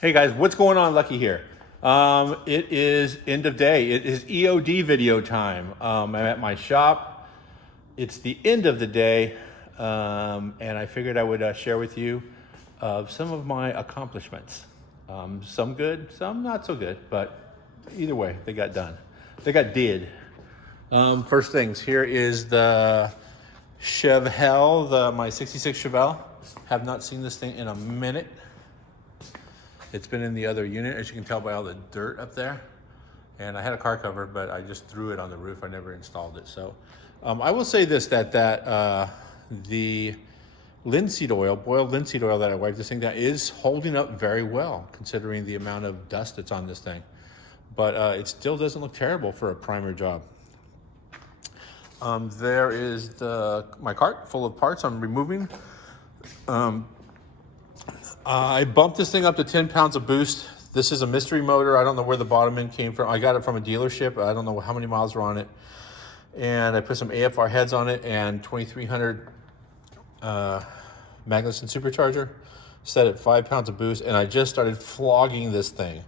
Hey guys, what's going on? Lucky here. It is end of day. It is EOD video time. I'm at my shop. It's the end of the day, and I figured I would share with you some of my accomplishments. Some good, some not so good, but either way, they got done. They got did. First things, here is the Chevelle, my 66 Chevelle. Have not seen this thing in a minute. It's been in the other unit, as you can tell by all the dirt up there. And I had a car cover, but I just threw it on the roof. I never installed it. So I will say this, that the linseed oil, boiled linseed oil that I wiped this thing down is holding up very well, considering the amount of dust that's on this thing. But it still doesn't look terrible for a primer job. There is my cart full of parts I'm removing. I bumped this thing up to 10 pounds of boost. This is a mystery motor. I don't know where the bottom end came from. I got it from a dealership. I don't know how many miles were on it. And I put some AFR heads on it and 2300 Magnuson supercharger. Set at 5 pounds of boost. And I just started flogging this thing.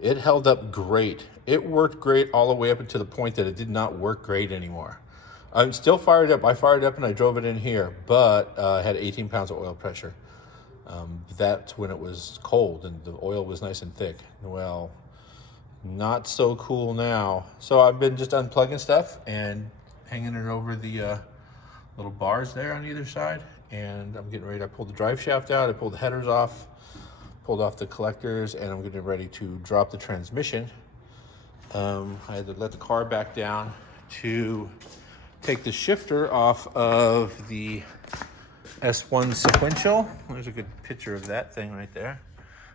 It held up great. It worked great all the way up until the point that it did not work great anymore. I'm still fired up. I fired up and I drove it in here, but I had 18 pounds of oil pressure. That's when it was cold and the oil was nice and thick. Well, not so cool now. So I've been just unplugging stuff and hanging it over the little bars there on either side. And I'm getting ready. I pulled the drive shaft out. I pulled the headers off, pulled off the collectors, and I'm getting ready to drop the transmission. I had to let the car back down to take the shifter off of the S1 sequential. There's a good picture of that thing right there.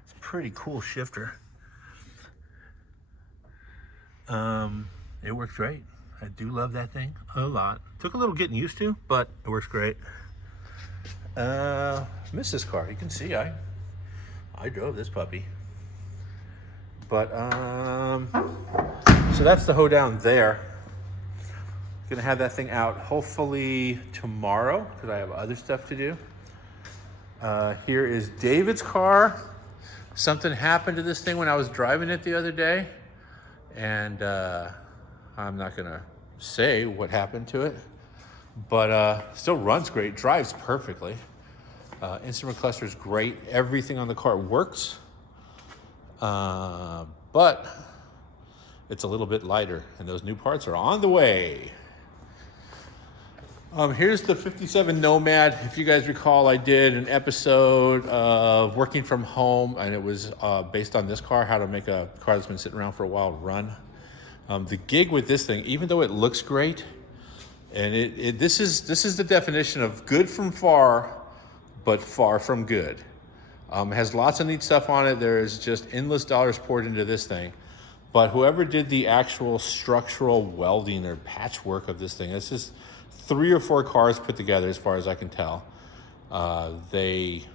It's a pretty cool shifter. It works great. I do love that thing a lot. Took a little getting used to, but it works great. Miss this car. You can see I drove this puppy. But so that's the hoedown there. Gonna have that thing out hopefully tomorrow because I have other stuff to do. Here is David's car. Something happened to this thing when I was driving it the other day, and I'm not gonna say what happened to it, but still runs great, drives perfectly. Instrument cluster is great. Everything on the car works, but it's a little bit lighter, and those new parts are on the way. Here's the 57 Nomad. If you guys recall, I did an episode of working from home, and it was based on this car, how to make a car that's been sitting around for a while run. The gig with this thing, even though it looks great, and this is the definition of good from far, but far from good. It has lots of neat stuff on it. There is just endless dollars poured into this thing. But whoever did the actual structural welding or patchwork of this thing, it's just 3 or 4 cars put together as far as I can tell. It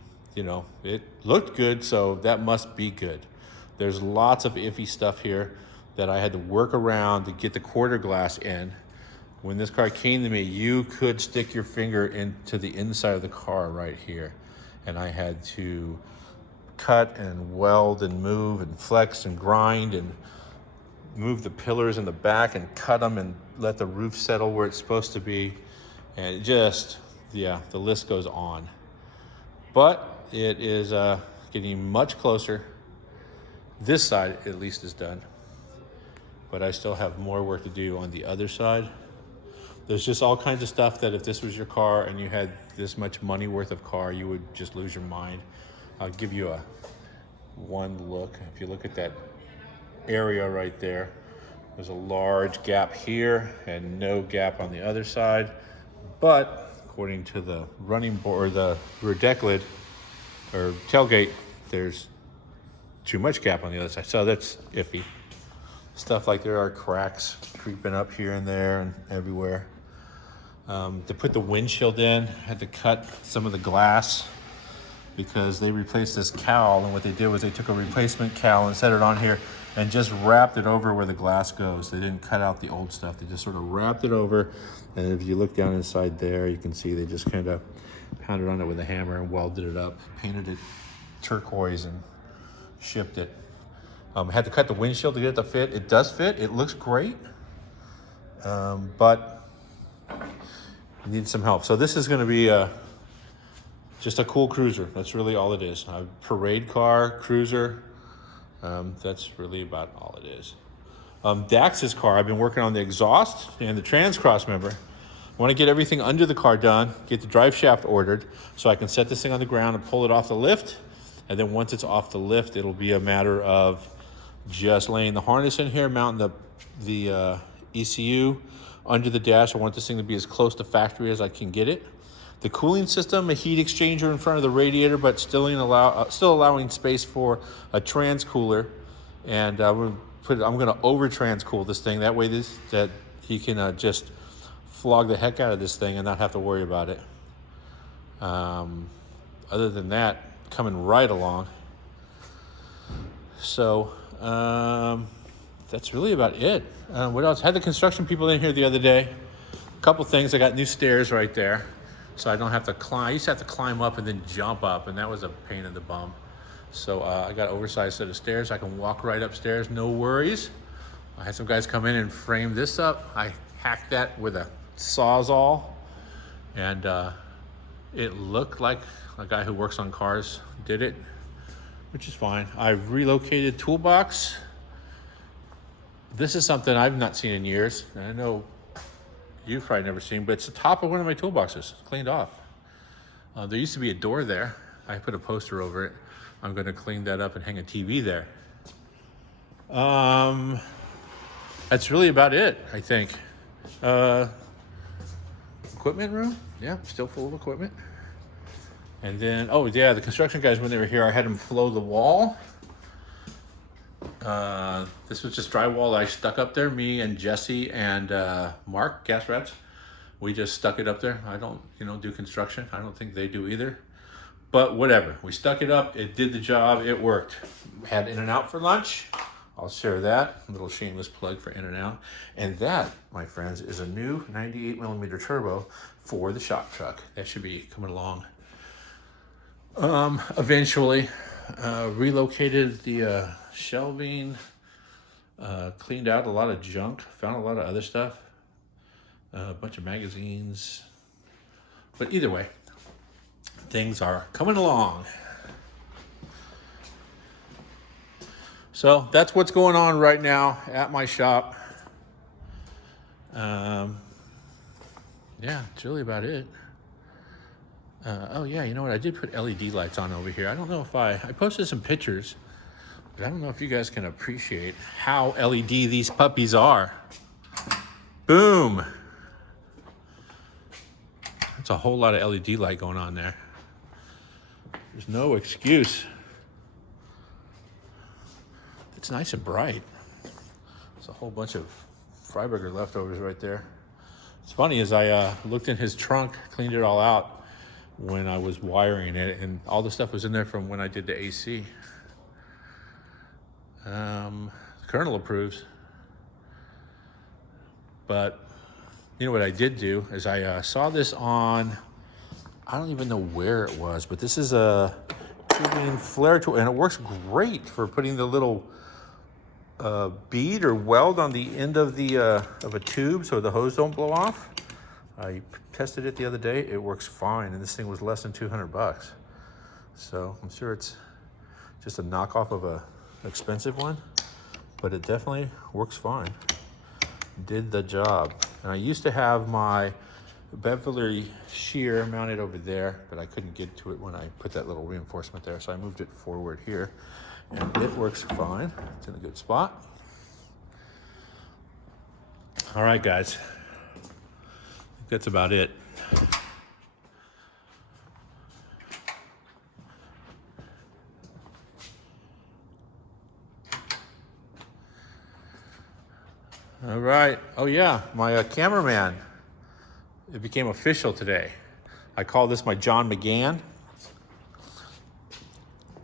looked good, so that must be good. There's lots of iffy stuff here that I had to work around to get the quarter glass in. When this car came to me, you could stick your finger into the inside of the car right here. And I had to cut and weld and move and flex and grind and move the pillars in the back and cut them and let the roof settle where it's supposed to be. And it just, the list goes on. But it is getting much closer. This side at least is done. But I still have more work to do on the other side. There's just all kinds of stuff that if this was your car and you had this much money worth of car, you would just lose your mind. I'll give you one look. If you look at that area right there, there's a large gap here and no gap on the other side. But according to the running board, or the rear deck lid or tailgate, there's too much gap on the other side. So that's iffy. Stuff like there are cracks creeping up here and there and everywhere. To put the windshield in, I had to cut some of the glass because they replaced this cowl, and what they did was they took a replacement cowl and set it on here and just wrapped it over where the glass goes. They didn't cut out the old stuff. They just sort of wrapped it over. And if you look down inside there, you can see they just kind of pounded on it with a hammer and welded it up, painted it turquoise and shipped it. Had to cut the windshield to get it to fit. It does fit. It looks great, but it needs some help. So this is going to be just a cool cruiser. That's really all it is. A parade car, cruiser. That's really about all it is. Dax's car, I've been working on the exhaust and the trans cross member. I want to get everything under the car done, get the drive shaft ordered, so I can set this thing on the ground and pull it off the lift. And then once it's off the lift, it'll be a matter of just laying the harness in here, mounting the ECU under the dash. I want this thing to be as close to factory as I can get it. The cooling system, a heat exchanger in front of the radiator, but still allowing space for a trans cooler. And I'm going to over trans cool this thing. That way that he can just flog the heck out of this thing and not have to worry about it. Other than that, coming right along. So that's really about it. What else? Had the construction people in here the other day. A couple things. I got new stairs right there, so I don't have to climb. I used to have to climb up and then jump up, and that was a pain in the bum. So I got an oversized set of stairs. I can walk right upstairs, no worries. I had some guys come in and frame this up. I hacked that with a Sawzall, and it looked like a guy who works on cars did it, which is fine. I've relocated toolbox. This is something I've not seen in years. And I know you've probably never seen, but it's the top of one of my toolboxes, cleaned off. There used to be a door there. I put a poster over it. I'm gonna clean that up and hang a TV there. That's really about it, I think. Equipment room, yeah, still full of equipment. And then, oh yeah, the construction guys, when they were here, I had them flow the wall. This was just drywall that I stuck up there. Me and Jesse and Mark, gas rats, we just stuck it up there. I don't, do construction. I don't think they do either. But whatever, we stuck it up. It did the job. It worked. Had In-N-Out for lunch. I'll share that. A little shameless plug for In-N-Out. And that, my friends, is a new 98mm turbo for the shop truck. That should be coming along. Eventually, relocated the shelving, cleaned out a lot of junk, found a lot of other stuff, a bunch of magazines. But either way, things are coming along. So that's what's going on right now at my shop. Yeah, it's really about it. Oh yeah, you know what? I did put LED lights on over here. I don't know if I posted some pictures, but I don't know if you guys can appreciate how LED these puppies are. Boom. That's a whole lot of LED light going on there. There's no excuse. It's nice and bright. There's a whole bunch of Freiberger leftovers right there. It's funny, as I looked in his trunk, cleaned it all out when I was wiring it, and all the stuff was in there from when I did the AC. The Colonel approves. But you know what I did do is I saw this on, I don't even know where it was, but this is a tubing flare tool, and it works great for putting the little bead or weld on the end of a tube so the hose don't blow off. I tested it the other day. It works fine, and this thing was less than $200. So I'm sure it's just a knockoff of a expensive one, but it definitely works fine. Did the job. And I used to have my Beverly shear mounted over there, but I couldn't get to it when I put that little reinforcement there, so I moved it forward here, and it works fine. It's in a good spot. All right, guys. That's about it. All right. Oh yeah, my cameraman. It became official today. I call this my John McGann.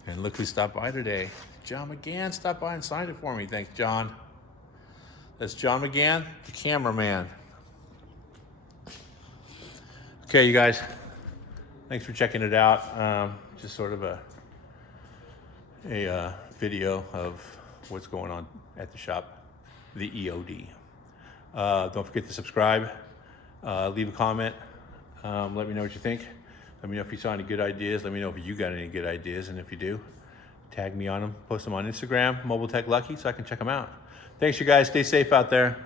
And look who stopped by today. John McGann stopped by and signed it for me. Thanks, John. That's John McGann, the cameraman. Okay, you guys. Thanks for checking it out. Just sort of a a video of what's going on at the shop, the EOD. Don't forget to subscribe, leave a comment, let me know what you think. Let me know if you saw any good ideas. Let me know if you got any good ideas, and if you do, tag me on them, post them on Instagram, Mobile Tech Lucky, so I can check them out. Thanks, you guys. Stay safe out there.